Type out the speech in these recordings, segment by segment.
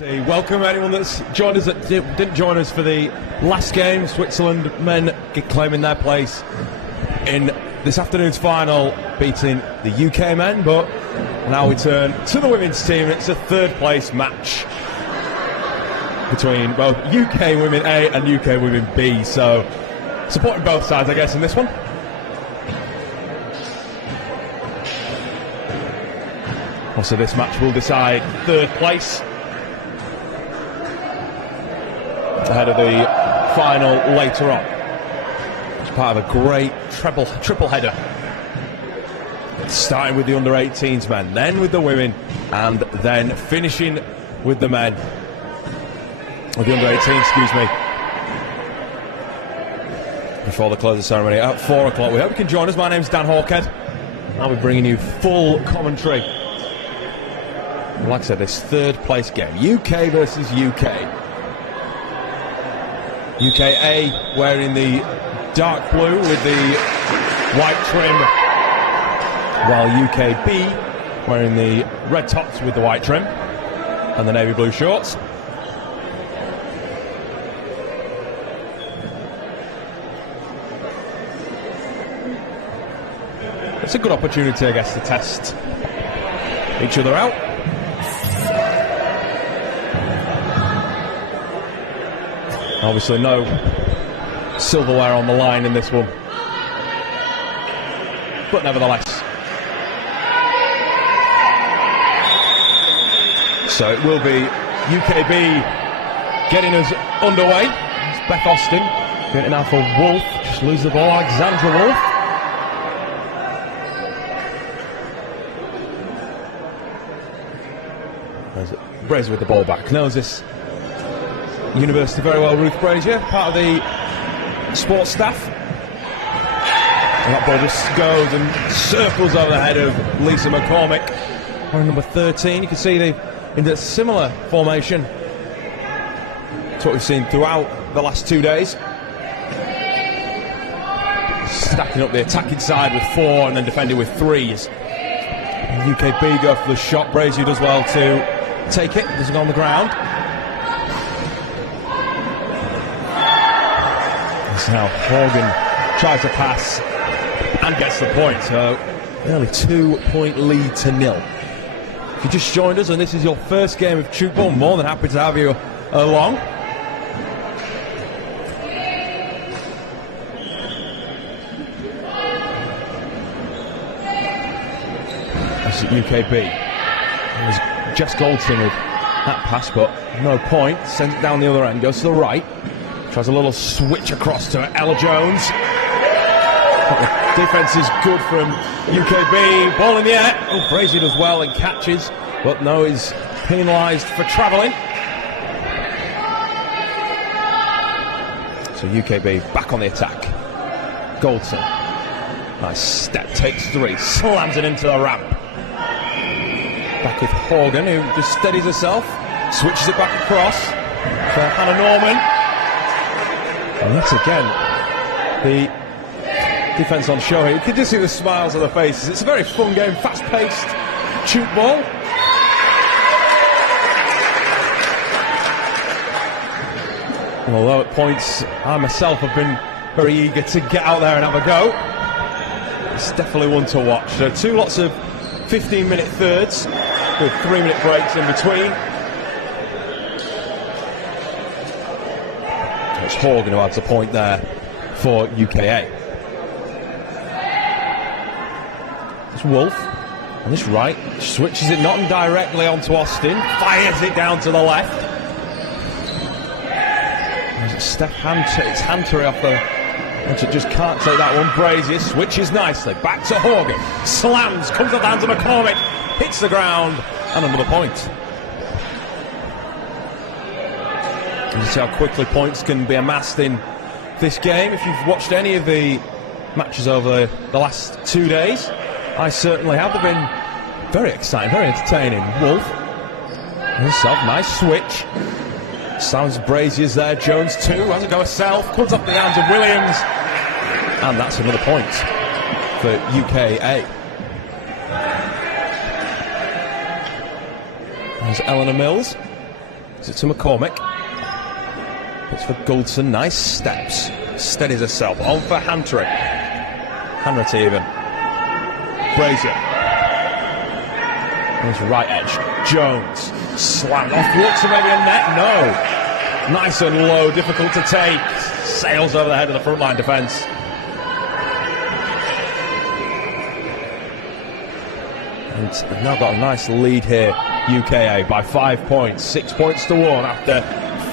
Welcome anyone that's joined us that didn't join us for the last game. Switzerland men claiming their place in this afternoon's final, beating the UK men. But now we turn to the women's team. It's a third place match between both UK Women A and UK Women B. So supporting both sides, I guess, in this one. Also, this match will decide third place ahead of the final later on. It's part of a great triple header, starting with the under-18s men, then with the women, and then finishing with the men, with the under-18, excuse me, before the close of the ceremony at 4 o'clock. We hope you can join us. My name's Dan Hawkhead. I'll be bringing you full commentary. Like I said, this third place game, UK versus UK. UK-A wearing the dark blue with the white trim, while UK-B wearing the red tops with the white trim and the navy blue shorts. It's a good opportunity, I guess, to test each other out. Obviously no silverware on the line in this one, but nevertheless. So it will be UKB getting us underway. It's Beth Austin getting out for Wolf, just lose the ball, Alexandra Wolf. Brazier with the ball back, knows this University very well. Ruth Brazier, part of the sports staff, and that ball just goes and circles over the head of Lisa McCormick, wearing number 13. You can see they've in a similar formation to what we've seen throughout the last 2 days, stacking up the attacking side with 4 and then defending with 3s. UKB go for the shot. Brazier does well to take it, doesn't go on the ground. Now Horgan tries to pass and gets the point, so nearly 2-point lead to 0. If you just joined us and this is your first game of Tute Ball, more than happy to have you along. That's at UKB. It was Jess Goldson with that pass, but no point. Sends it down the other end, goes to the right. Tries a little switch across to Ella Jones. But the defence is good from UKB. Ball in the air. Oh, Brazier does well and catches, but no, is penalised for travelling. So UKB back on the attack. Goldson. Nice step, takes 3, slams it into the ramp. Back with Horgan, who just steadies herself. Switches it back across for Hannah Norman. And yet again, the defence on show here. You can just see the smiles on their faces. It's a very fun game, fast-paced Tute ball. And although at points I myself have been very eager to get out there and have a go, it's definitely one to watch. So 2 lots of 15-minute thirds with 3-minute breaks in between. It's Horgan who adds a point there for UKA. It's Wolf on this right, switches it not directly onto Austin, fires it down to the left. It's Hantery off the edge, just can't take that one. Brazier switches nicely, back to Horgan, slams, comes up down to McCormick, hits the ground, and another point. You see how quickly points can be amassed in this game. If you've watched any of the matches over the last 2 days, I certainly have. They've been very exciting, very entertaining. Wolf himself, nice switch. Sounds Brazier's there. Jones too, has a go herself, cuts off the hands of Williams, and that's another point for UKA. There's Eleanor Mills. Is it to McCormick? It's for Goldson. Nice steps. Steadies herself. On for Hantry. Hanratty even. Brazier. There's right edge. Jones. Slammed off. Looks at maybe a net. No. Nice and low. Difficult to take. Sails over the head of the front line defence. And they've now got a nice lead here, UKA, by 5 points. 6 points to 1 after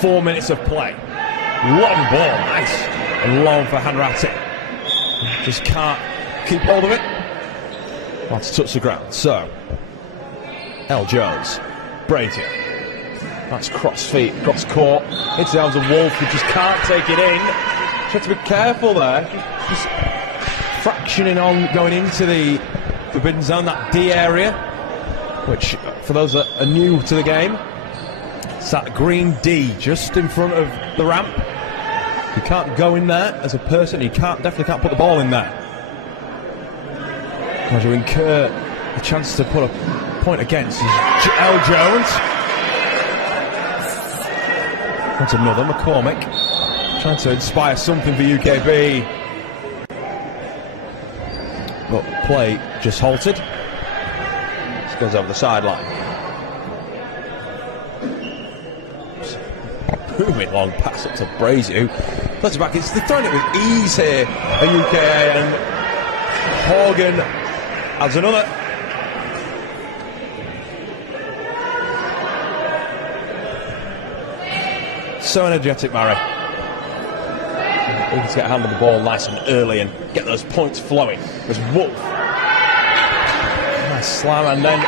4 minutes of play. Long ball, nice and long for Hanratty. Just can't keep hold of it. Well, to touch the ground. So, L. Jones, Brazier. Nice cross feet, cross court. Into the arms of Wolf, who just can't take it in. Just have to be careful there. Just fractioning on, going into the forbidden zone, that D area, which for those that are new to the game, it's that green D just in front of the ramp. You can't go in there as a person. You definitely can't put the ball in there, because you incur a chance to put a point against. L. Jones. That's another McCormick, trying to inspire something for UKB. But play just halted. This goes over the sideline. Moving long pass up to Brazier, who puts it back. They're throwing it with ease here at UKA, and Horgan adds another. So energetic, Murray. Looking to get a hand on the ball nice and early and get those points flowing. There's Wolf. Nice slam, and then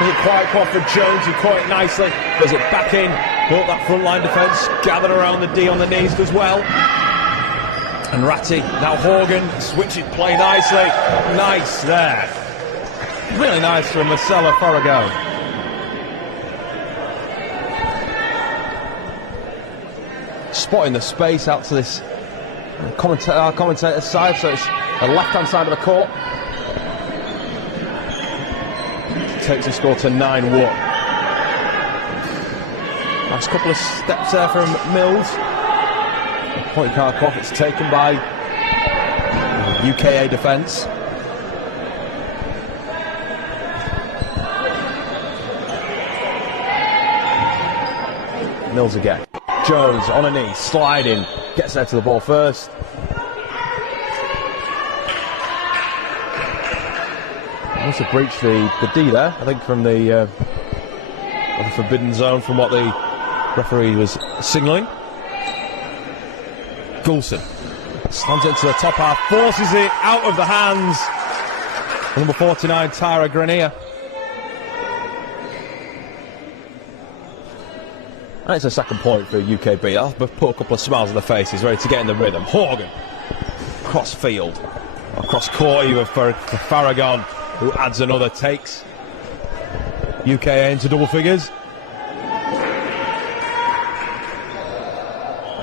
doesn't quite come for Jones, who caught it nicely. Does it back in, but that front line defence gathered around the D on the knees as well. And Ratty, now Horgan, switching play nicely. Nice there. Really nice from Marcella Farragon. Spotting the space out to this commentator's side, so it's the left-hand side of the court. Takes the score to 9-1. Nice couple of steps there from Mills. The point can't come off. It's taken by UKA defence. Mills again. Jones on a knee, sliding, gets there to the ball first. Must have breached the D there, I think, from the forbidden zone, from what the referee was signalling. Goulson slams it into the top half, forces it out of the hands. Number 49, Tara Grenier. And it's a second point for UKB. I'll put a couple of smiles on their faces, ready to get in the rhythm. Horgan, cross field, across court even for Farragon, who adds another, takes UKA into double figures.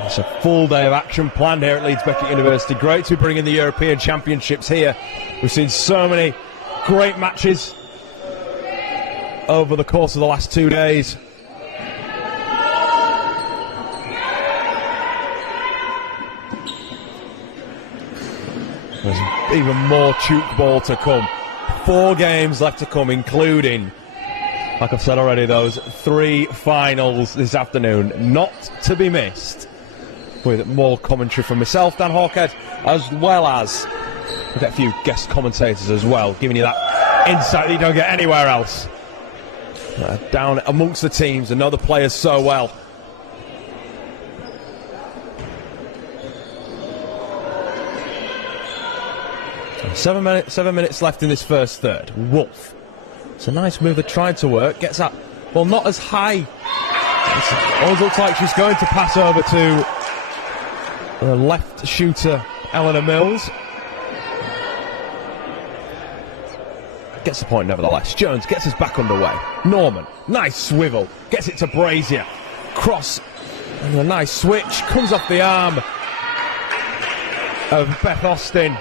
It's a full day of action planned here at Leeds Beckett University. Great to be bringing the European Championships here. We've seen so many great matches over the course of the last 2 days. There's even more Tuke ball to come. 4 games left to come, including, like I've said already, those 3 finals this afternoon, not to be missed, with more commentary from myself, Dan Hawkhead, as well as we'll get a few guest commentators as well, giving you that insight that you don't get anywhere else. Down amongst the teams and know the players so well. Seven minutes left in this first third. Wolf. It's a nice move that tried to work. Gets that, well, not as high. It always looks like she's going to pass over to the left shooter, Eleanor Mills. Gets the point nevertheless. Jones gets us back underway. Norman, nice swivel. Gets it to Brazier. Cross. And a nice switch. Comes off the arm of Beth Austin.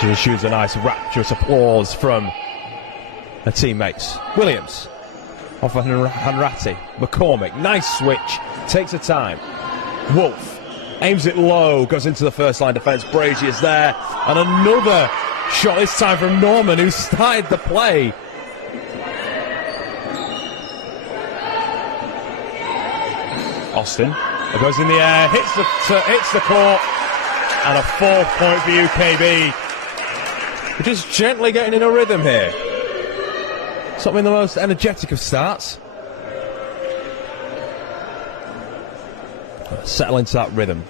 She shoots a nice rapturous applause from her teammates. Williams off of Hanratty. McCormick, nice switch, takes her time. Wolf aims it low, goes into the first line defence. Brazier's there, and another shot, this time from Norman, who started the play. Austin goes in the air, hits the court, and a 4th point for UKB. We're just gently getting in a rhythm here. It's not been the most energetic of starts. Settle into that rhythm.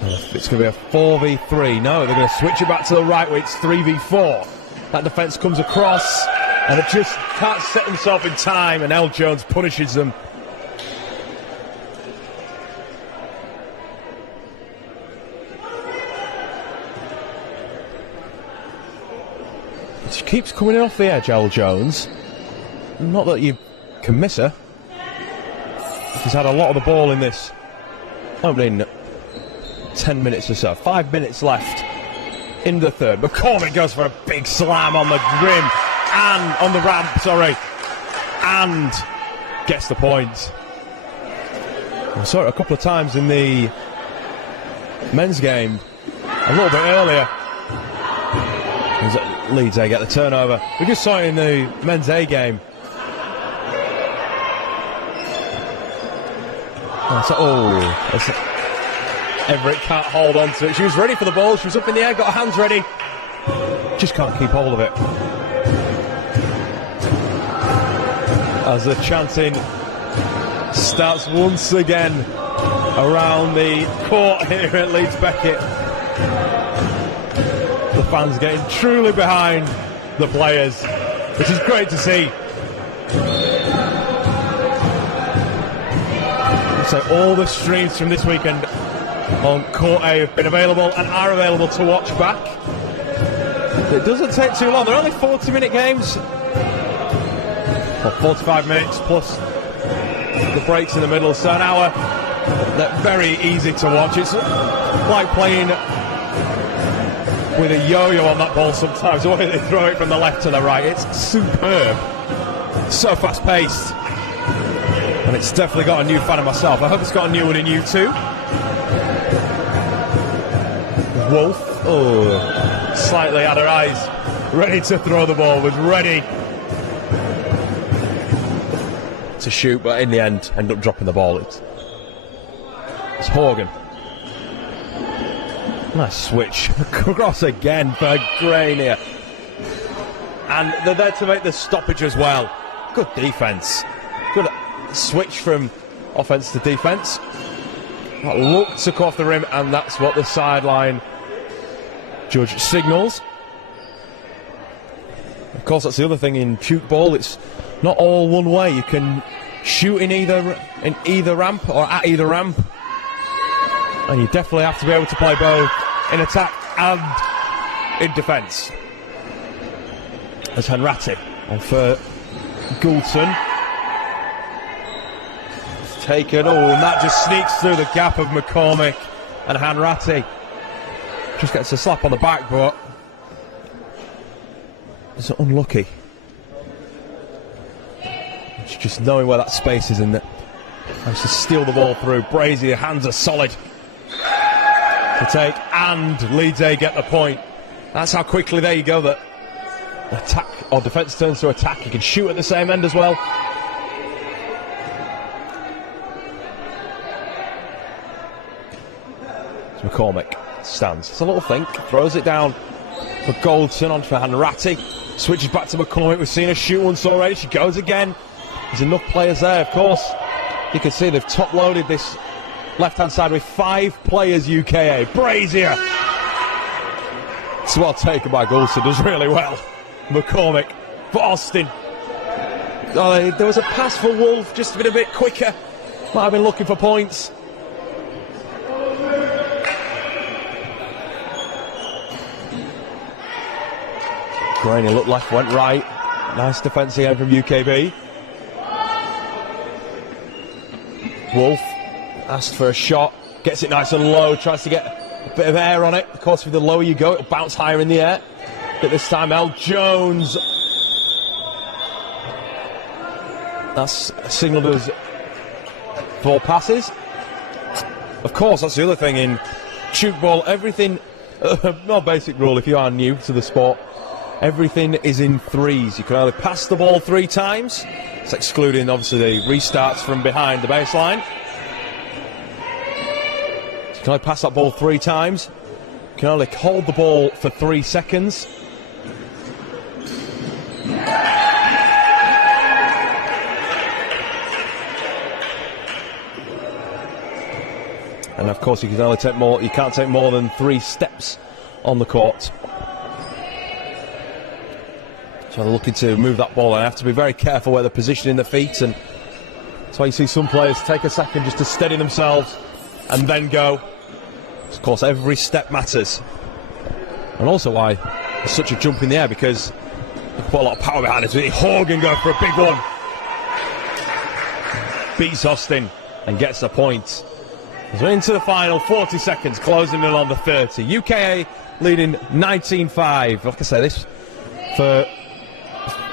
It's going to be a 4v3. No, they're going to switch it back to the right where it's 3v4. That defence comes across, and it just can't set himself in time, and L. Jones punishes them. She keeps coming in off the edge, L. Jones. Not that you can miss her. She's had a lot of the ball in this opening 10 minutes or so. 5 minutes left in the third. McCormick goes for a big slam on the rim and on the ramp, and gets the point. I saw it a couple of times in the men's game a little bit earlier. Leeds A get the turnover. We just saw it in the men's A game. Everett can't hold on to it. She was ready for the ball. She was up in the air, got her hands ready. Just can't keep hold of it. As the chanting starts once again around the court here at Leeds Beckett. The fans getting truly behind the players, which is great to see. So all the streams from this weekend on Court A have been available and are available to watch back. It doesn't take too long. They're only 40-minute games. Well, 45 minutes plus the breaks in the middle, so an hour. They're very easy to watch. It's like playing with a yo-yo on that ball sometimes, the way they throw it from the left to the right. It's superb. So fast-paced. And it's definitely got a new fan of myself. I hope it's got a new one in you too. Wolf, slightly had her eyes ready to throw the ball, was ready to shoot, but in the end, ended up dropping the ball. It's Horgan. Nice switch across again for Grain here. And they're there to make the stoppage as well. Good defence. Good switch from offence to defence. That look took off the rim, and that's what the sideline judge signals. Of course, that's the other thing in puke ball. It's not all one way. You can shoot in either ramp or at either ramp, and you definitely have to be able to play both in attack and in defence. As Hanratty on for Goulton. It's taken, and that just sneaks through the gap of McCormick, and Hanratty just gets a slap on the back, but it's unlucky. It's just knowing where that space is in there. Has to steal the ball through. Brazier, hands are solid to take, and Leeds A get the point. That's how quickly, there you go, that attack or defence turns to attack. You can shoot at the same end as well. So McCormick stands. It's a little think, throws it down for Goldson, on for Hanratty. Switches back to McCormick. We've seen her shoot once already. She goes again. There's enough players there, of course. You can see they've top-loaded this left-hand side with 5 players UKA. Brazier! It's well taken by Goulson, does really well. McCormick for Austin. Oh, there was a pass for Wolf, just been a bit quicker. Might have been looking for points. Graney looked left, went right. Nice defence again from UKB. Wolf asked for a shot, gets it nice and low, tries to get a bit of air on it. Of course, with the lower you go, it'll bounce higher in the air. But this time, L. Jones That's signalled as 4 passes. Of course, that's the other thing in shoot ball. Everything, no basic rule if you are new to the sport, everything is in threes. You can only pass the ball 3 times. It's excluding, obviously, the restarts from behind the baseline. You can only pass that ball 3 times. You can only hold the ball for 3 seconds. And of course, you can't take more than 3 steps on the court. So they're looking to move that ball, and have to be very careful where they're positioning their feet, and that's why you see some players take a second just to steady themselves and then go. Of course, every step matters, and also why there's such a jump in the air, because they put a lot of power behind it. So Horgan go for a big one, beats Austin and gets the point. As we're into the final, 40 seconds, closing in on the 30. UKA leading 19-5. Like I say, this for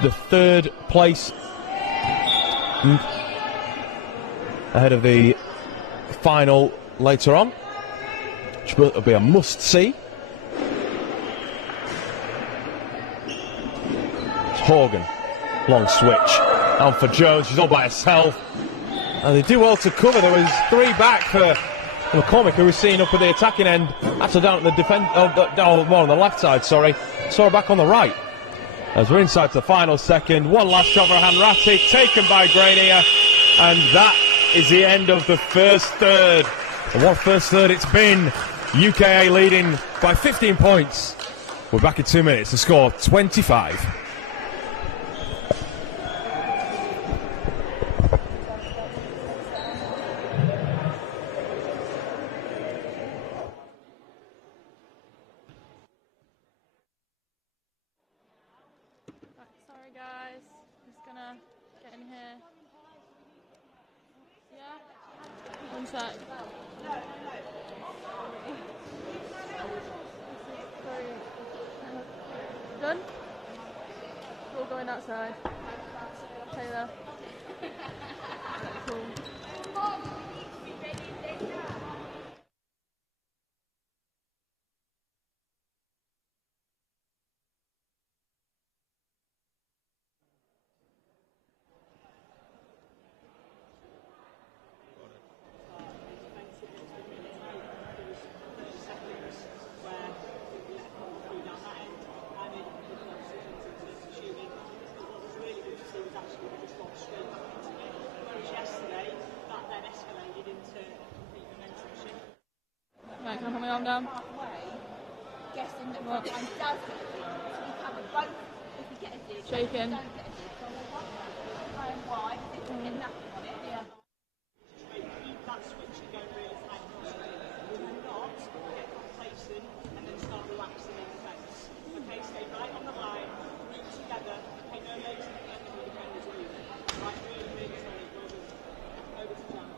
the 3rd place ahead of the final later on, which will be a must-see. Horgan, long switch, on for Jones, she's all by herself. And they do well to cover. There was 3 back for McCormick, who was seen up at the attacking end, after down at the defense, more on the left side, sorry. Saw her back on the right. As we're inside to the final second, one last shot for Hanratty, taken by Granier, and that is the end of the first third. And what first third it's been. UKA leading by 15 points. We're back in 2 minutes. The score 25. Sorry guys, just gonna get in here. Yeah? One sec. Done? We're all going outside. Taylor. Cool. Right, can I put my arm down? Guessing that What? Frontline does get a deal. So we cover both if we get a deal. Shaking. Don't get a deal. So high and wide, if we get nothing on it. Yeah. Keep that switching going really tight. Do not get complacent and then start relaxing in defence. Okay, stay right on the line, root together. Okay, no legs at the end of the defender's route. Right, really, really solid. Over to Jan.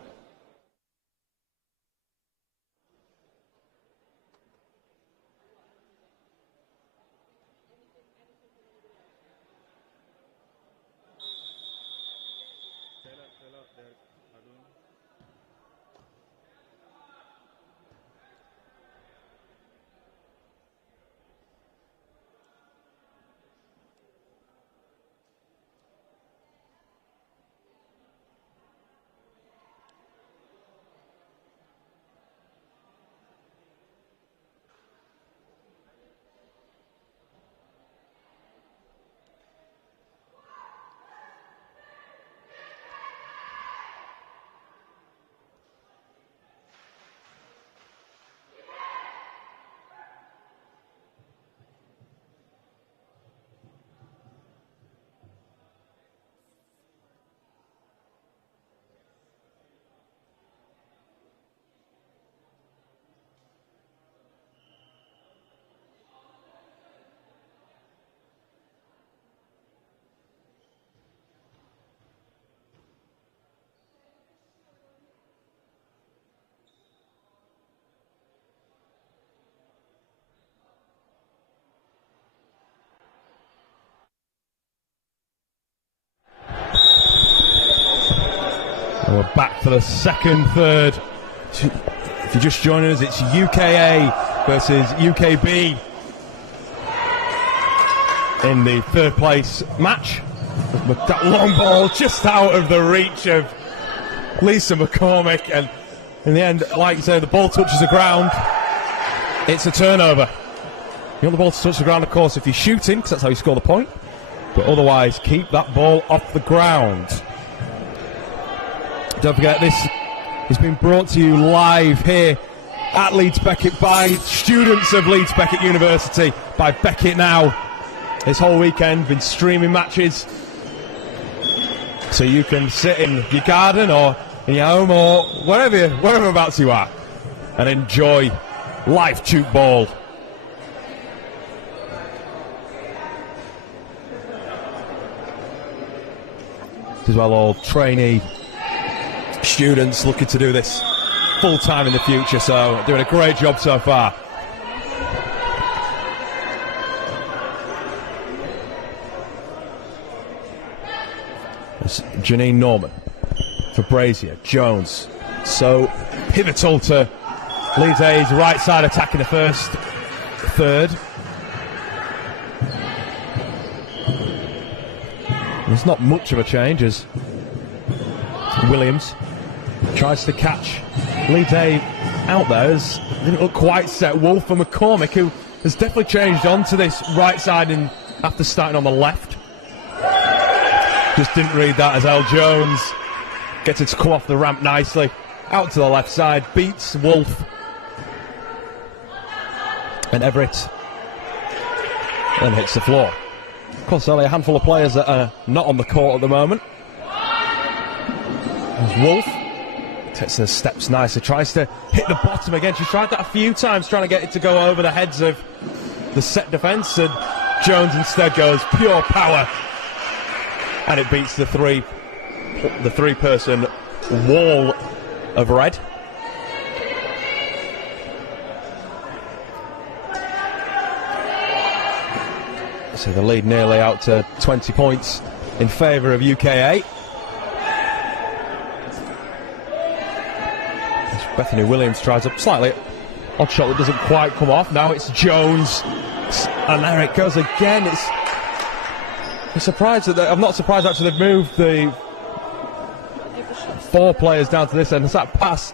And we're back for the second third. If you're just joining us, it's UKA versus UKB in the third place match. That long ball just out of the reach of Lisa McCormick, and in the end, like you say, the ball touches the ground. It's a turnover. You want the ball to touch the ground, of course, if you're shooting, because that's how you score the point. But otherwise, keep that ball off the ground. Don't forget, this has been brought to you live here at Leeds Beckett by students of Leeds Beckett University, by Beckett Now. This whole weekend, been streaming matches, so you can sit in your garden or in your home or whereabouts you are, and enjoy live tube ball. As well, all trainee students looking to do this full time in the future, so doing a great job so far. It's Janine Norman for Brazier. Jones, so pivotal to Leeds A's right side attack in the first third. There's not much of a change as Williams tries to catch Leeds A out there. Didn't look quite set. Wolf and McCormick, who has definitely changed onto this right side and after starting on the left. Just didn't read that as Al Jones gets it to come off the ramp nicely. Out to the left side, beats Wolf and Everett and hits the floor. Of course, only a handful of players that are not on the court at the moment. There's Wolf. Takes the steps nicely, tries to hit the bottom again. She's tried that a few times, trying to get it to go over the heads of the set defence, and Jones instead goes pure power. And it beats the three-person wall of red. So the lead nearly out to 20 points in favour of UKA. As Bethany Williams tries a slightly odd shot that doesn't quite come off. Now it's Jones, and there it goes again. I'm surprised that I'm not surprised actually they've moved the 4 players down to this end. It's that pass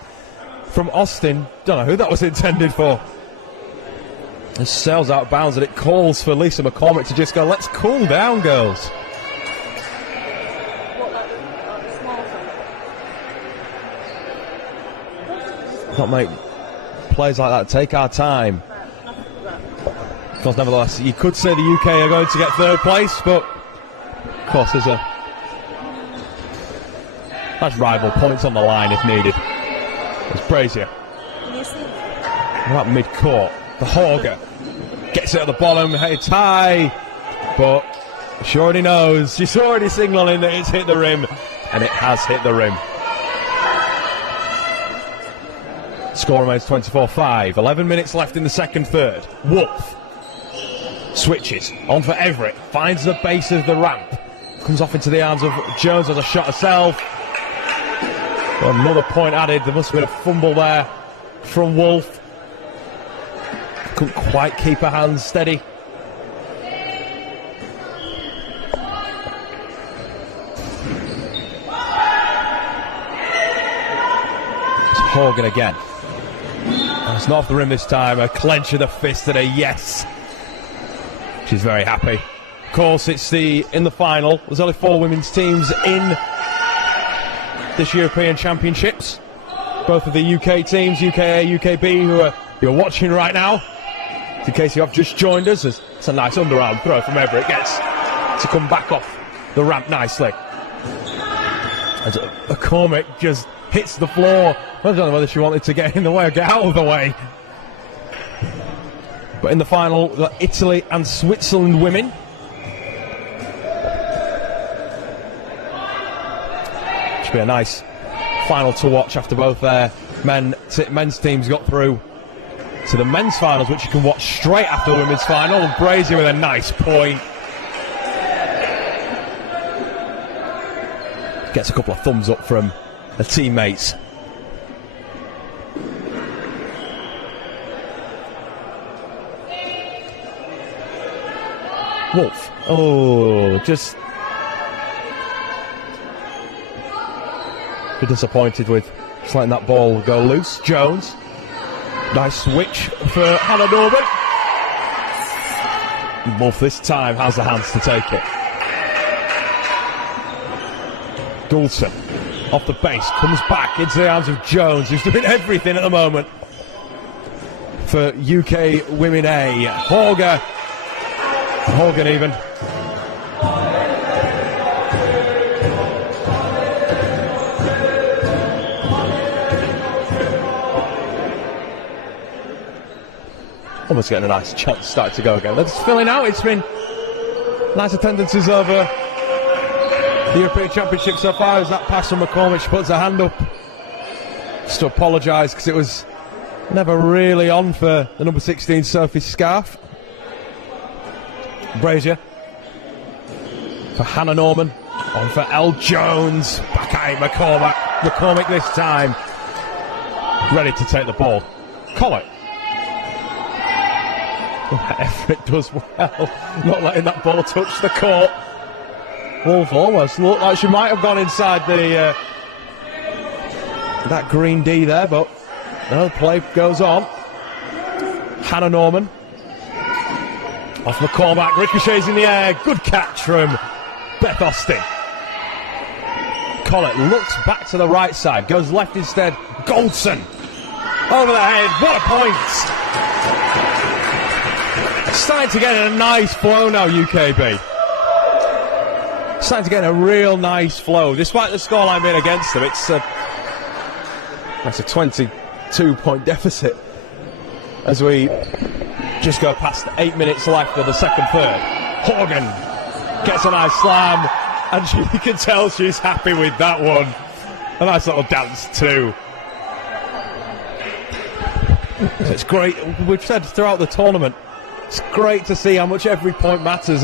from Austin. Don't know who that was intended for. It sails out of bounds, and it calls for Lisa McCormick to just go, let's cool down, girls. Not make plays like that take our time. Of course, nevertheless, you could say the UK are going to get third place, but of course there's that's rival points on the line if needed. It's Brazier. Right mid-court. The Hauger gets it at the bottom. It's high, but she already knows. She's already signalling that it's hit the rim, and it has hit the rim. Score remains 24-5. 11 minutes left in the second third. Wolf switches on for Everett. Finds the base of the ramp. Comes off into the arms of Jones as a shot herself. Another point added. There must have been a fumble there from Wolf. Couldn't quite keep her hands steady. It's Horgan again. Oh, it's not off the rim this time. A clench of the fist and a yes. She's very happy. Of course, it's in the final. There's only 4 women's teams in this European Championships. Both of the UK teams, UKA, UKB, who you're watching right now. In case you have just joined us, it's a nice underarm throw from Everett. Gets to come back off the ramp nicely. As McCormick just hits the floor. I don't know whether she wanted to get in the way or get out of the way. But in the final, the Italy and Switzerland women. Should be a nice final to watch after both their men's teams got through to the men's finals, which you can watch straight after the women's final. Brazier with a nice point. Gets a couple of thumbs up from the teammates. Wolf. Oh, just be disappointed with just letting that ball go loose. Jones. Nice switch for Hannah Norman. Wolf this time has the hands to take it. Goulson off the base, comes back into the arms of Jones, who's doing everything at the moment for UK Women A. Horgan even. Almost getting a nice chance start to go again. They're just filling out. It's been nice attendances over the European Championship so far. As that pass from McCormick, she puts her hand up just to apologise because it was never really on for the number 16 Sophie Scarf. Brazier for Hannah Norman, on for Elle Jones, back at it, McCormick this time ready to take the ball. Collett, Everett does well, not letting that ball touch the court. Wolf almost looked like she might have gone inside the that green D there, but no, play goes on. Hannah Norman off McCormack, ricochets in the air, good catch from Beth Austin. Collett looks back to the right side, goes left instead. Goldson over the head, what a point! Starting to get a nice flow now, UKB. Starting to get a real nice flow, despite the scoreline being against them. It's a 22-point deficit as we just go past 8 minutes left of the second third. Horgan gets a nice slam, and you can tell she's happy with that one. A nice little dance too. It's great. We've said throughout the tournament, it's great to see how much every point matters.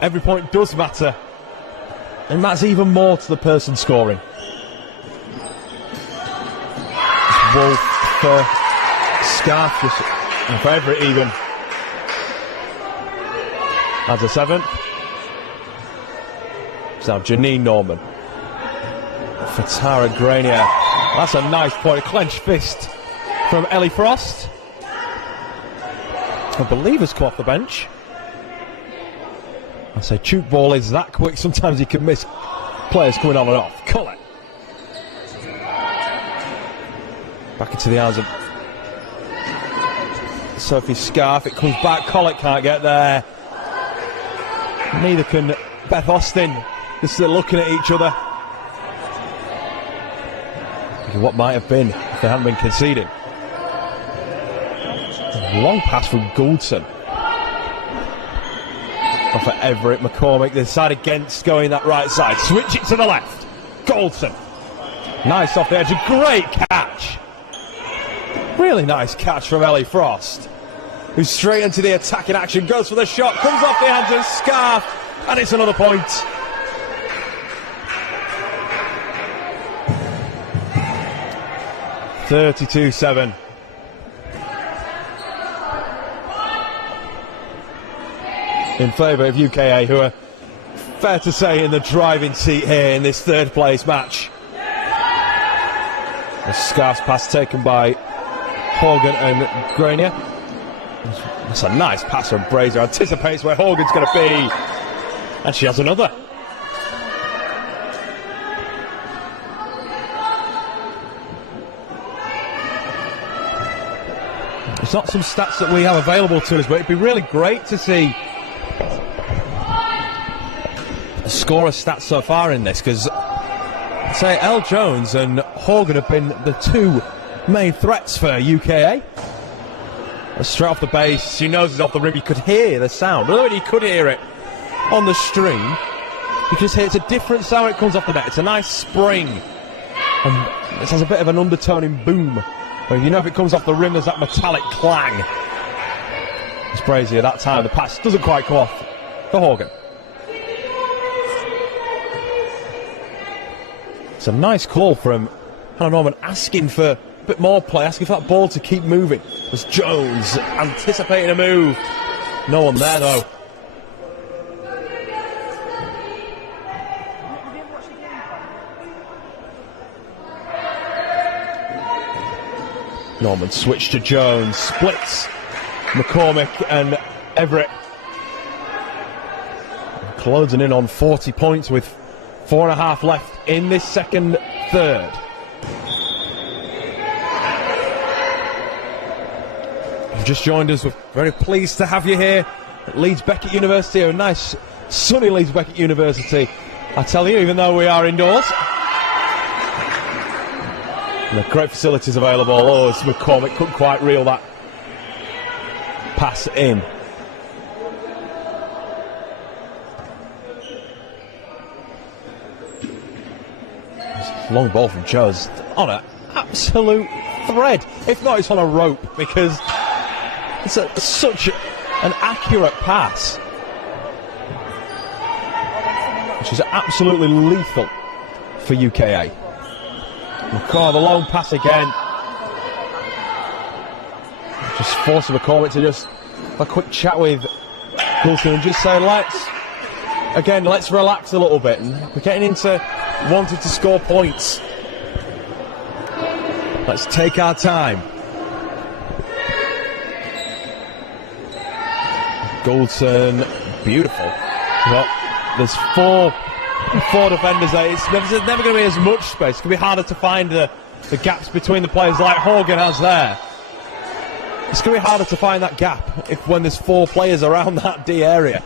Every point does matter. It matters even more to the person scoring. It's Wolf for Scarf, and for Everett even. As a seventh. It's now Janine Norman for Tara Grenier. That's a nice point, a clenched fist from Ellie Frost. I believe has come off the bench. I say Chook ball is that quick, sometimes you can miss players coming on and off. Collett. Back into the arms of Sophie Scarf, it comes back, Collett can't get there. Neither can Beth Austin. Just looking at each other. What might have been if they hadn't been conceding. Long pass from Goulson. And for Everett, McCormick, they decide against going that right side. Switch it to the left. Goulson. Nice off the edge. A great catch. Really nice catch from Ellie Frost, who's straight into the attacking action, goes for the shot, comes off the hands of Scarf, and it's another point. (32-7). In favour of UKA, who are, fair to say, in the driving seat here in this third place match. A Scarf's pass taken by Horgan and Grenier. That's a nice pass from Brazier. Anticipates where Horgan's going to be, and she has another. It's not some stats that we have available to us, but it'd be really great to see the scorer stats so far in this, because say Elle Jones and Horgan have been the two main threats for UKA. Straight off the base, she knows it's off the rim. You could hear the sound. Although you could hear it on the stream, you can just hear it's a different sound when it comes off the net. It's a nice spring, and it has a bit of an undertoning boom. Well, you know if it comes off the rim, there's that metallic clang. It's Brazier that time. The pass doesn't quite come off for Horgan. It's a nice call from Hannah Norman, asking for a bit more play, asking for that ball to keep moving. As Jones anticipating a move. No one there though. Norman switch to Jones, splits McCormick and Everett. Closing in on 40 points with 4.5 left in this second third. You've just joined us. We're very pleased to have you here at Leeds Beckett University, a nice sunny Leeds Beckett University, I tell you, even though we are indoors. And the great facilities available. Oh, McCormick couldn't quite reel that pass in. Long ball from Jones on an absolute thread, if not it's on a rope, because it's such an accurate pass, which is absolutely lethal for UKA. McCall, the long pass again, just forcing McCormick to just have a quick chat with Goulston and just say, let's relax a little bit, and we're getting into wanted to score points. Let's take our time. Goulston, beautiful. Well, there's four defenders there. There's never going to be as much space. It's going to be harder to find the gaps between the players like Horgan has there. It's going to be harder to find that gap when there's 4 players around that D area,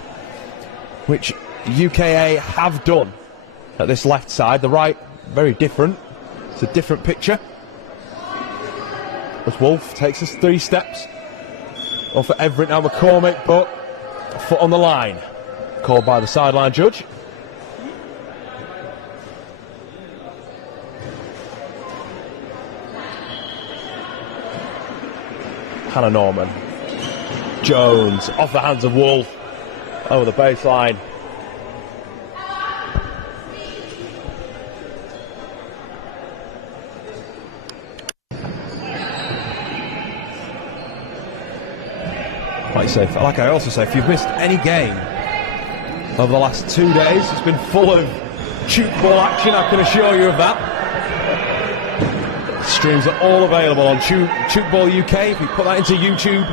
which UKA have done. At this left side, the right, very different. It's a different picture. As Wolf takes us 3 steps. Off for Everett now, McCormick, but a foot on the line. Called by the sideline judge. Hannah Norman. Jones, off the hands of Wolf. Over the baseline. Like I also say, if you've missed any game over the last 2 days, it's been full of shoot ball action, I can assure you of that. Streams are all available on Shoot Ball UK. If you put that into YouTube,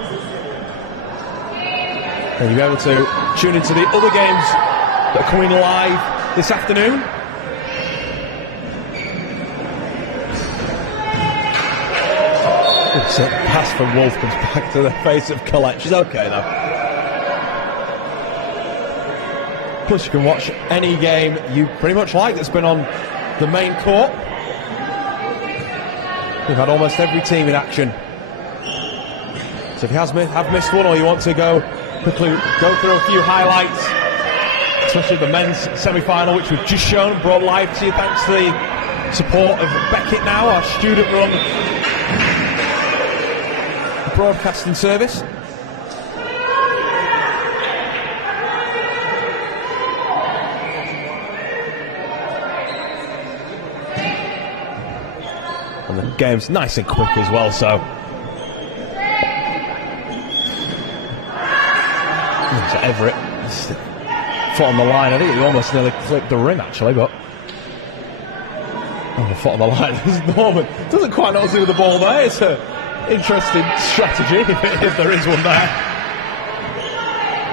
and you'll be able to tune into the other games that are coming live this afternoon. So pass from Wolf comes back to the face of Collette. She's okay though. Plus you can watch any game you pretty much like that's been on the main court. We've had almost every team in action. So if you have missed one, or you want to quickly go through a few highlights, especially the men's semi-final, which we've just shown and brought live to you thanks to the support of Beckett now, our student-run broadcasting service. And the game's nice and quick as well, so Everett, foot on the line. I think he almost nearly clipped the rim actually, but the foot on the line is Norman. Doesn't quite know what to do with the ball there. It's a interesting strategy, if there is one there.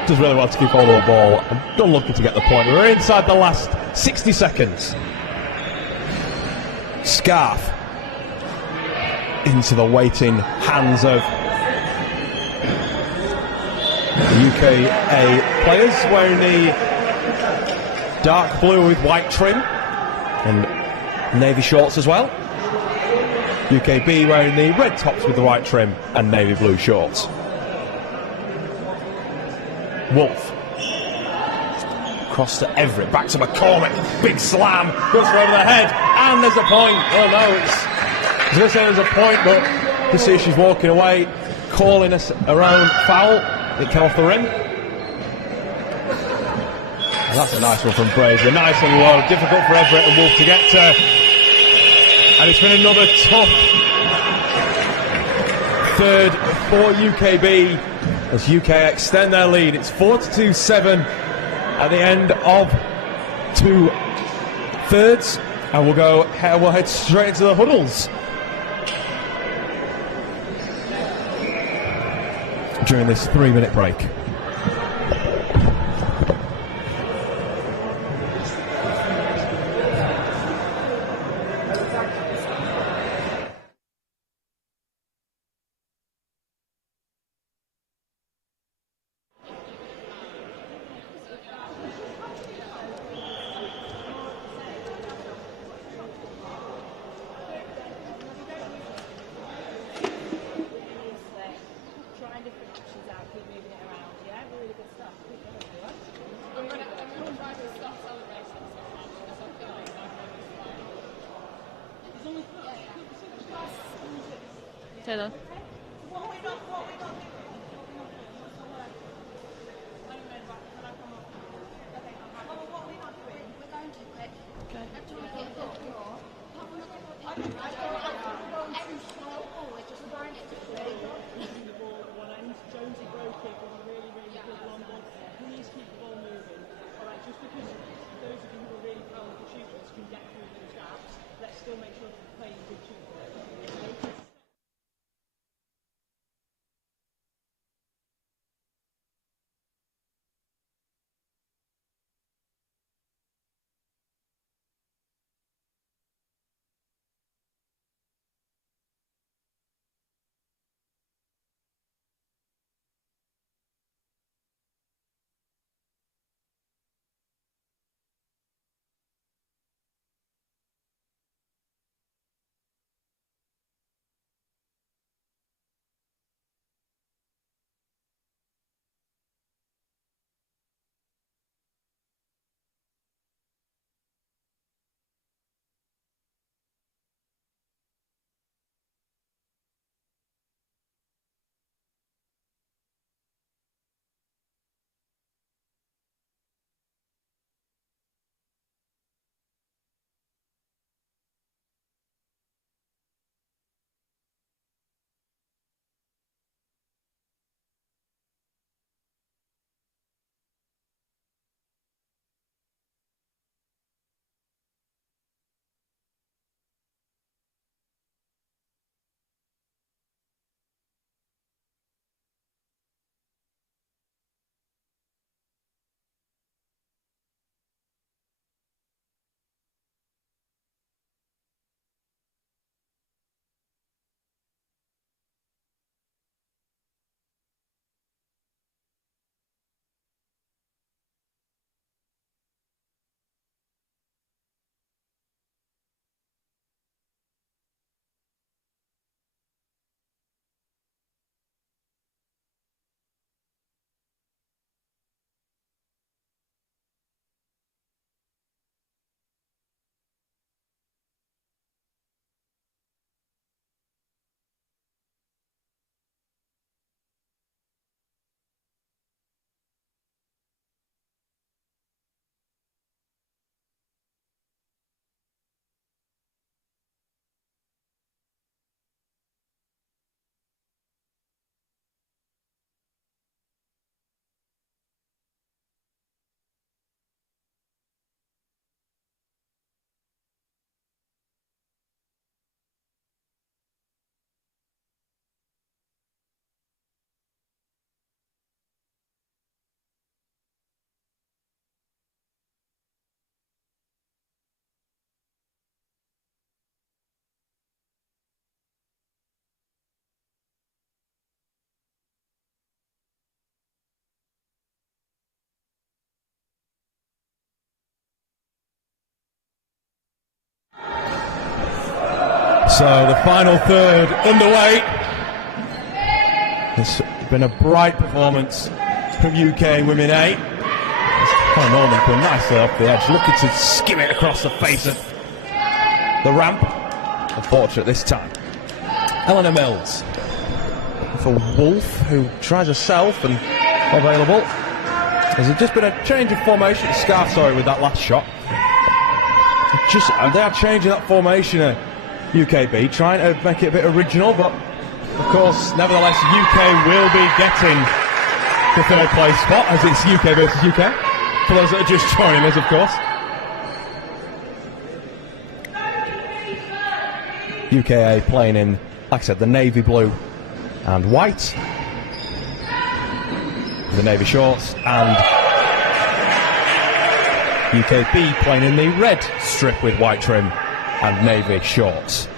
Does really want to keep hold of the ball. I'm not looking to get the point. We're inside the last 60 seconds. Scarf into the waiting hands of UKA players wearing the dark blue with white trim and navy shorts as well. UKB wearing the red tops with the white trim and navy blue shorts. Wolf. Cross to Everett, back to McCormick. Big slam, goes for over the head, and there's a point. Oh no, I was going to say there's a point, but you see she's walking away, calling us around foul. It came off the rim. And that's a nice one from Brazier. Nice and low, difficult for Everett and Wolf to get to. And it's been another tough third for UKB as UK extend their lead. It's 4-2-7 at the end of 2 thirds, and we'll head straight into the huddles during this 3-minute break. Taylor. Jonesy broke it with a really, really good long ball. He needs to keep the ball moving. Alright, just because those of you who are really talented shooters can get through those gaps, let's still make sure that we're playing good shooting. So the final third underway. It's been a bright performance from UK Women 8. Quite Norman come nicely off the edge, looking to skim it across the face of the ramp. Unfortunate this time. Eleanor Mills for Wolf, who tries herself and available. There's just been a change of formation. Scarf, sorry, with that last shot. They are changing that formation. UKB trying to make it a bit original, but of course, nevertheless, UK will be getting the third place spot as it's UK versus UK. For those that are just joining us, of course. UKA playing in, like I said, the navy blue and white. The navy shorts, and UKB playing in the red strip with white trim and navy shorts.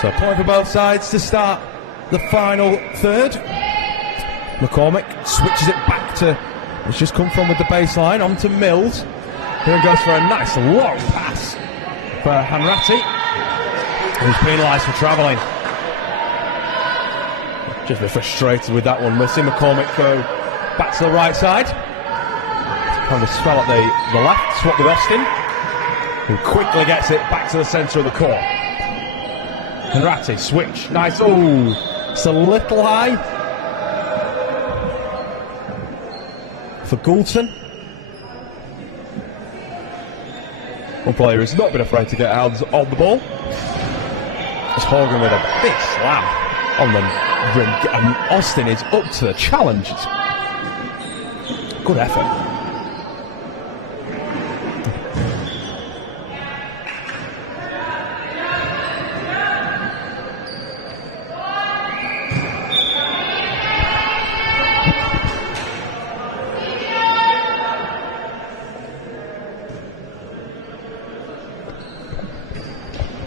So a point for both sides to start the final third. McCormick switches it back to, it's just come from with the baseline, onto Mills. Here he goes for a nice long pass for Hanratty, who's penalised for travelling. Just a bit frustrated with that one. We'll see McCormick go back to the right side. Kind of a spell at the left, swap with Austin, who quickly gets it back to the centre of the court. Hanratty, switch, nice, ooh, it's a little high for Goulton. One player who's not been afraid to get hands on the ball. It's Horgan with a big slam on the rim, and Austin is up to the challenge. It's good effort.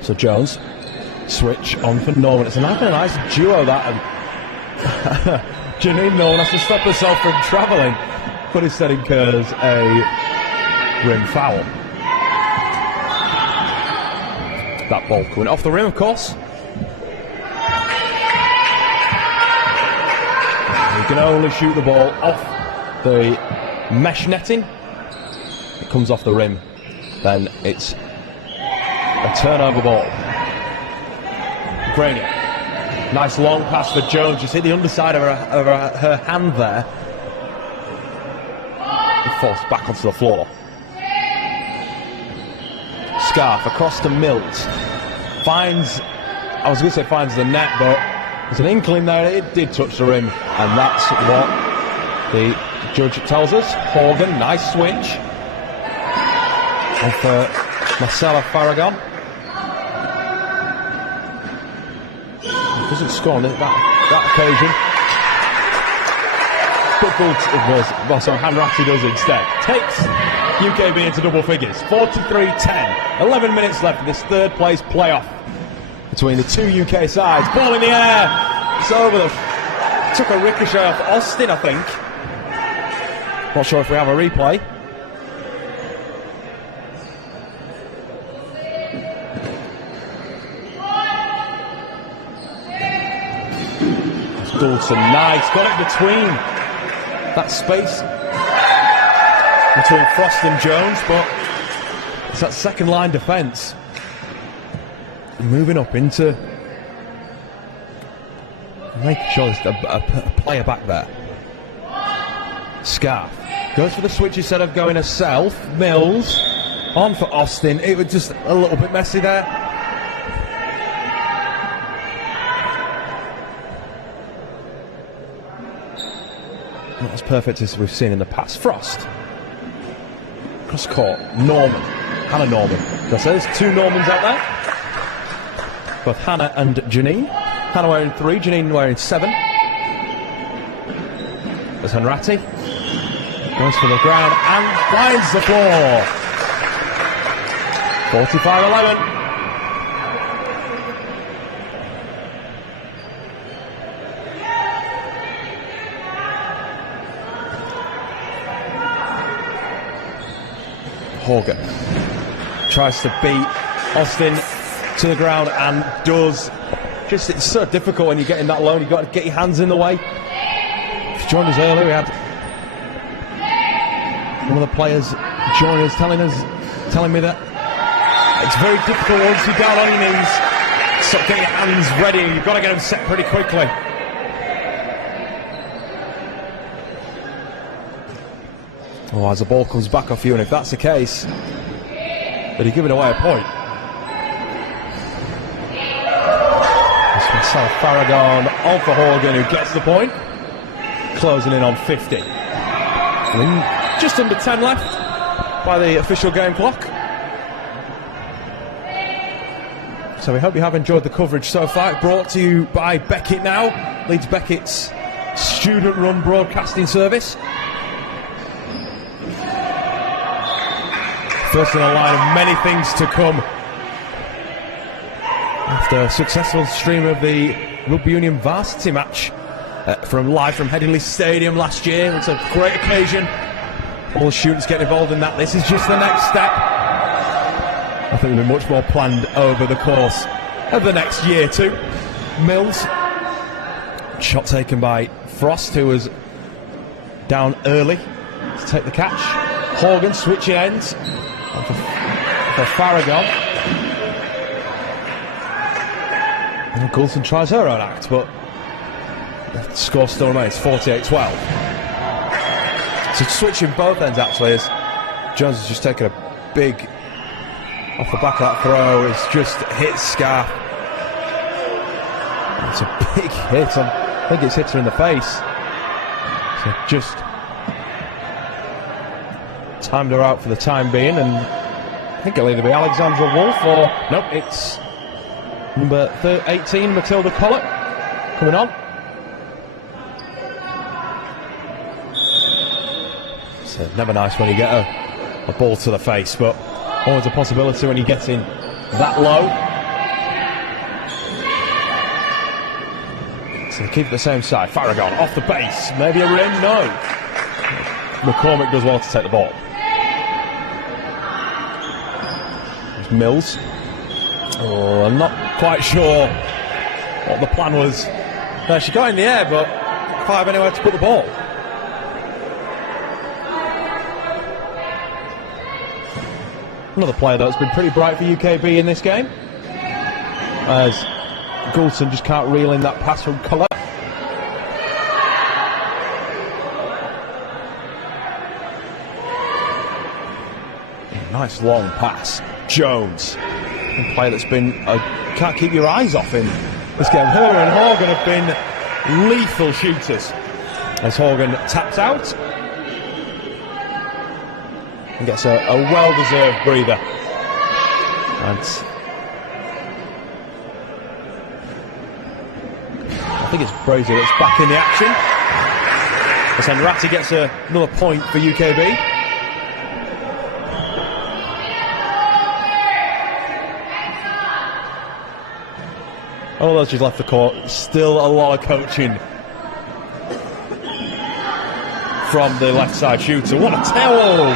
So Jones, switch on for Norman. It's a nice duo that, and Janine Norman has to stop herself from travelling, but instead incurs a rim foul. That ball coming off the rim, of course. You can only shoot the ball off the mesh netting. It comes off the rim, then it's a turnover ball. Grania. Nice long pass for Jones. Just hit the underside of her hand there. It falls back onto the floor. Scarf across to Mills. Finds, I was going to say finds the net, but there's an inkling there. It did touch the rim, and that's what the judge tells us. Horgan, nice switch. And for Marcella Farragon. Doesn't score on that occasion. But Hanratty does instead. Takes UKB into double figures. 43-10. 11 minutes left in this third place playoff between the two UK sides. Ball in the air. It's over. Took a ricochet off Austin, I think. Not sure if we have a replay. Goulton, nice, got it between that space between Frost and Jones, but it's that second line defence. Moving up into making sure there's a player back there. Scarf goes for the switch instead of going herself. Mills on for Austin. It was just a little bit messy there. Not as perfect as we've seen in the past. Frost. Cross court. Norman. Hannah Norman. Did I say there's two Normans out there? Both Hannah and Janine. Hannah wearing 3, Janine wearing 7. There's Hanratty. Goes for the ground and finds the floor. 45-11. Horgan tries to beat Austin to the ground and does. Just, it's so difficult when you're getting that low. You've got to get your hands in the way. If you joined us earlier, we had one of the players joining us telling me that it's very difficult once you're down on your knees. So get your hands ready. You've got to get them set pretty quickly. Oh, as the ball comes back off you, and if that's the case, then you're giving away a point. So Farragon on for Horgan, who gets the point. Closing in on 50. Just under 10 left by the official game clock. So we hope you have enjoyed the coverage so far. Brought to you by Beckett Now, Leeds Beckett's student-run broadcasting service. First in a line of many things to come after a successful stream of the Rugby Union varsity match live from Headingley Stadium last year. It's a great occasion. All the students get involved in that. This is just the next step. I think there'll be much more planned over the course of the next year too. Mills, shot taken by Frost, who was down early to take the catch. Horgan switching ends for Farragon. And Goulston tries her own act, but the score still remains 48-12. So switching both ends actually, as Jones has just taken a big off the back of that throw. It's just hit Scarf. It's a big hit. I think it's hit her in the face. So just timed her out for the time being, and I think it'll either be Alexandra Wolf or nope, it's number 18, Matilda Collett, coming on. So never nice when you get a ball to the face, but always a possibility when you're getting that low. So they keep it the same side. Farragon off the base, maybe a rim, no. McCormick does well to take the ball. There's Mills. Oh, I'm not quite sure what the plan was. No, she got in the air, but didn't quite have anywhere to put the ball. Another player that's been pretty bright for UKB in this game, as Goulston just can't reel in that pass from Collett. Nice long pass. Jones, a player that's been can't keep your eyes off in this game. Hurler and Horgan have been lethal shooters, as Horgan taps out and gets a well-deserved breather. And I think it's Brazier that's back in the action. As Henratti gets another point for UKB. Although she's left the court, still a lot of coaching from the left side shooter. What a towel!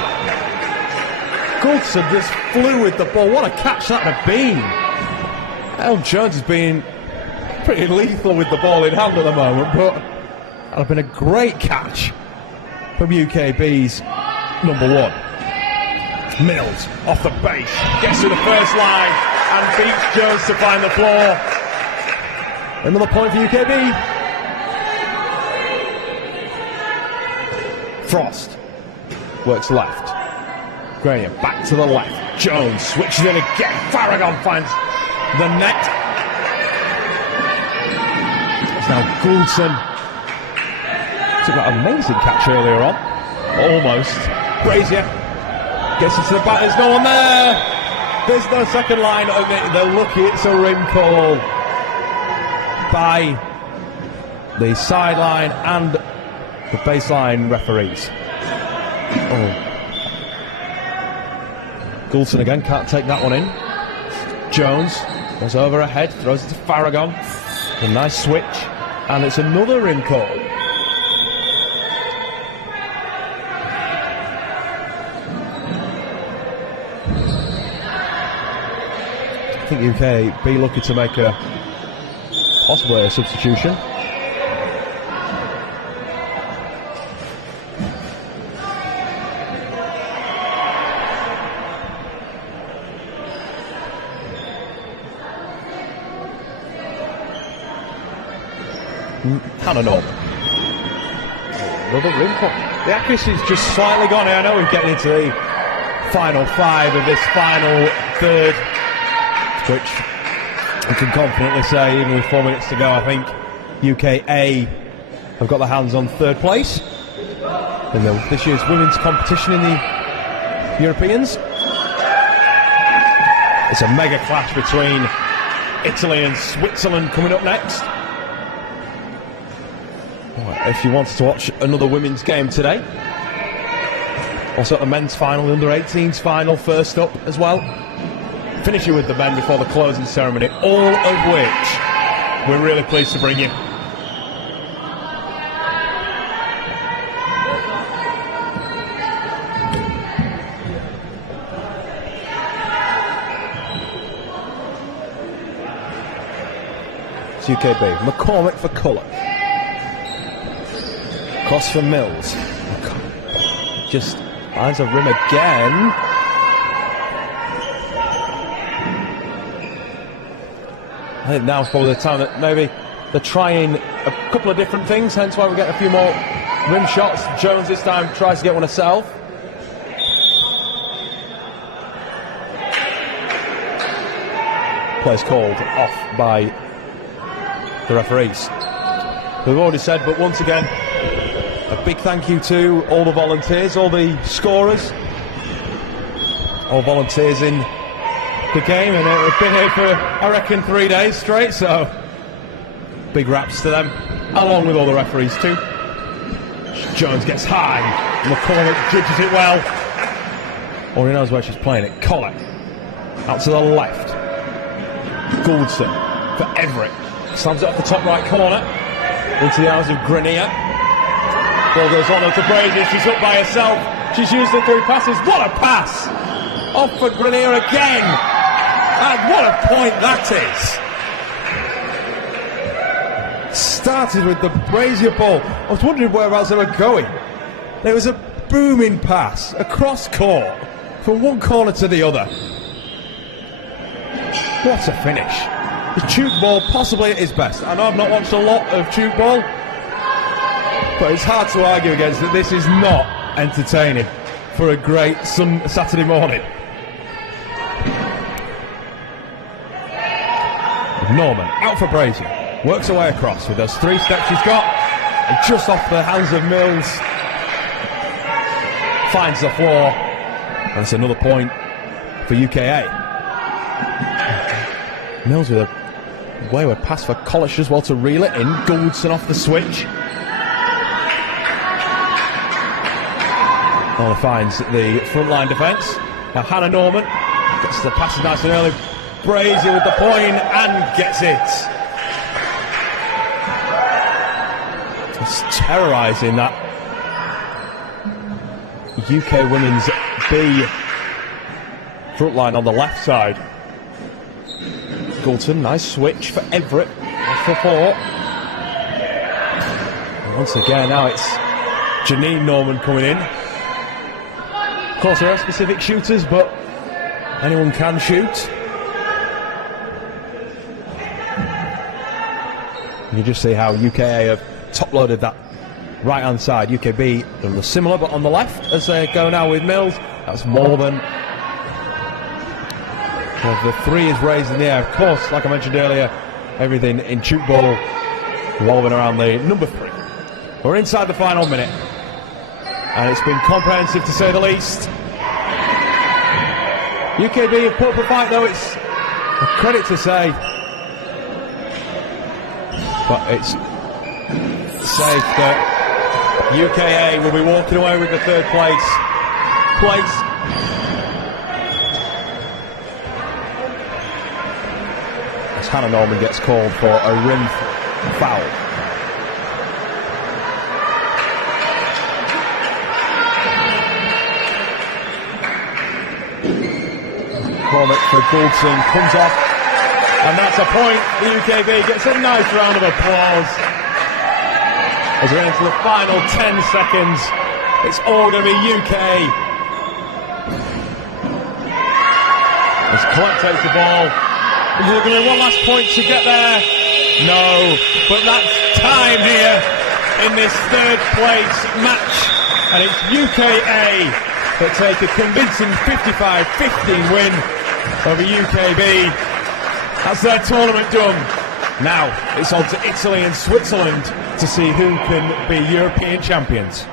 Goulston just flew with the ball. What a catch that had been. Elm Jones has been pretty lethal with the ball in hand at the moment, but that would have been a great catch from UKB's number one. Mills off the base, gets to the first line and beats Jones to find the floor. Another point for UKB. Frost works left. Graham back to the left. Jones switches in again. Farragon finds the net. It's now Goulston. Took that amazing catch earlier on. Almost. Brazier gets into the back. There's no one there. There's no second line. They're lucky it's a rim call by the sideline and the baseline referees. Oh. Goulston again can't take that one in. Jones goes over ahead, throws it to Farragon. A nice switch, and it's another rim call. I think UK be looking to make possibly a substitution. Hannah Norman. Another rim call. The accuracy's just slightly gone here. I know we're getting into the final five of this final third, which I can confidently say, even with 4 minutes to go, I think UKA have got their hands on third place in this year's women's competition in the Europeans. It's a mega clash between Italy and Switzerland coming up next. If you wanted to watch another women's game today, also the men's final, the under-18s final first up as well. Finishing with the men before the closing ceremony, all of which we're really pleased to bring you. It's UKB. McCormick for colour. Cross for Mills. Just finds a rim again. I think now's probably the time that maybe they're trying a couple of different things, hence why we get a few more rim shots. Jones this time tries to get one herself. Play's called off by the referees. We've already said, but once again, a big thank you to all the volunteers, all the scorers, all volunteers in the game, and they've been here for, I reckon, 3 days straight, so big raps to them, along with all the referees too. Jones gets high, McCormick judges it well. Or he knows where she's playing it. Collett out to the left. Gouldston for Everett. Slams it off the top right corner into the arms of Grenier. Ball goes on to Brady. She's up by herself. She's used the 3 passes. What a pass! Off for Grenier again. And what a point that is. Started with the Brazier ball. I was wondering whereabouts they were going. There was a booming pass across court from one corner to the other. What a finish. The Tuke ball possibly at its best. I know I've not watched a lot of Tuke ball, but it's hard to argue against that. This is not entertaining for a great Saturday morning. Norman out for Brazier, works her way across with those 3 steps she's got, and just off the hands of Mills, finds the floor, and it's another point for UKA. Mills with a wayward pass for Collish as well to reel it in. Gouldston off the switch. Oh, finds the front line defence. Now Hannah Norman gets the passes nice and early. Brazier with the point and gets it. Just terrorising that UK Women's B front line on the left side. Gouldston, nice switch for Everett. For 4. And once again, now it's Janine Norman coming in. Of course, there are specific shooters, but anyone can shoot. You just see how UKA have top-loaded that right-hand side. UKB are similar, but on the left, as they go now with Mills, that's more than... Well, the 3 is raised in the air. Of course, like I mentioned earlier, everything in Tuke ball revolving around the number 3. We're inside the final minute, and it's been comprehensive to say the least. UKB have put up a fight, though. It's a credit to say, but it's safe that UKA will be walking away with the 3rd place. As Hannah Norman gets called for a rim foul. McCormick for Gouldston comes off, and that's a point. The UKB gets a nice round of applause as we're into the final 10 seconds. It's all going to be UK. As Collett takes the ball, is there going to be one last point to get there? No, but that's time here in this 3rd place match, and it's UKA that take a convincing 55-15 win over UKB. That's their tournament done. Now it's on to Italy and Switzerland to see who can be European champions.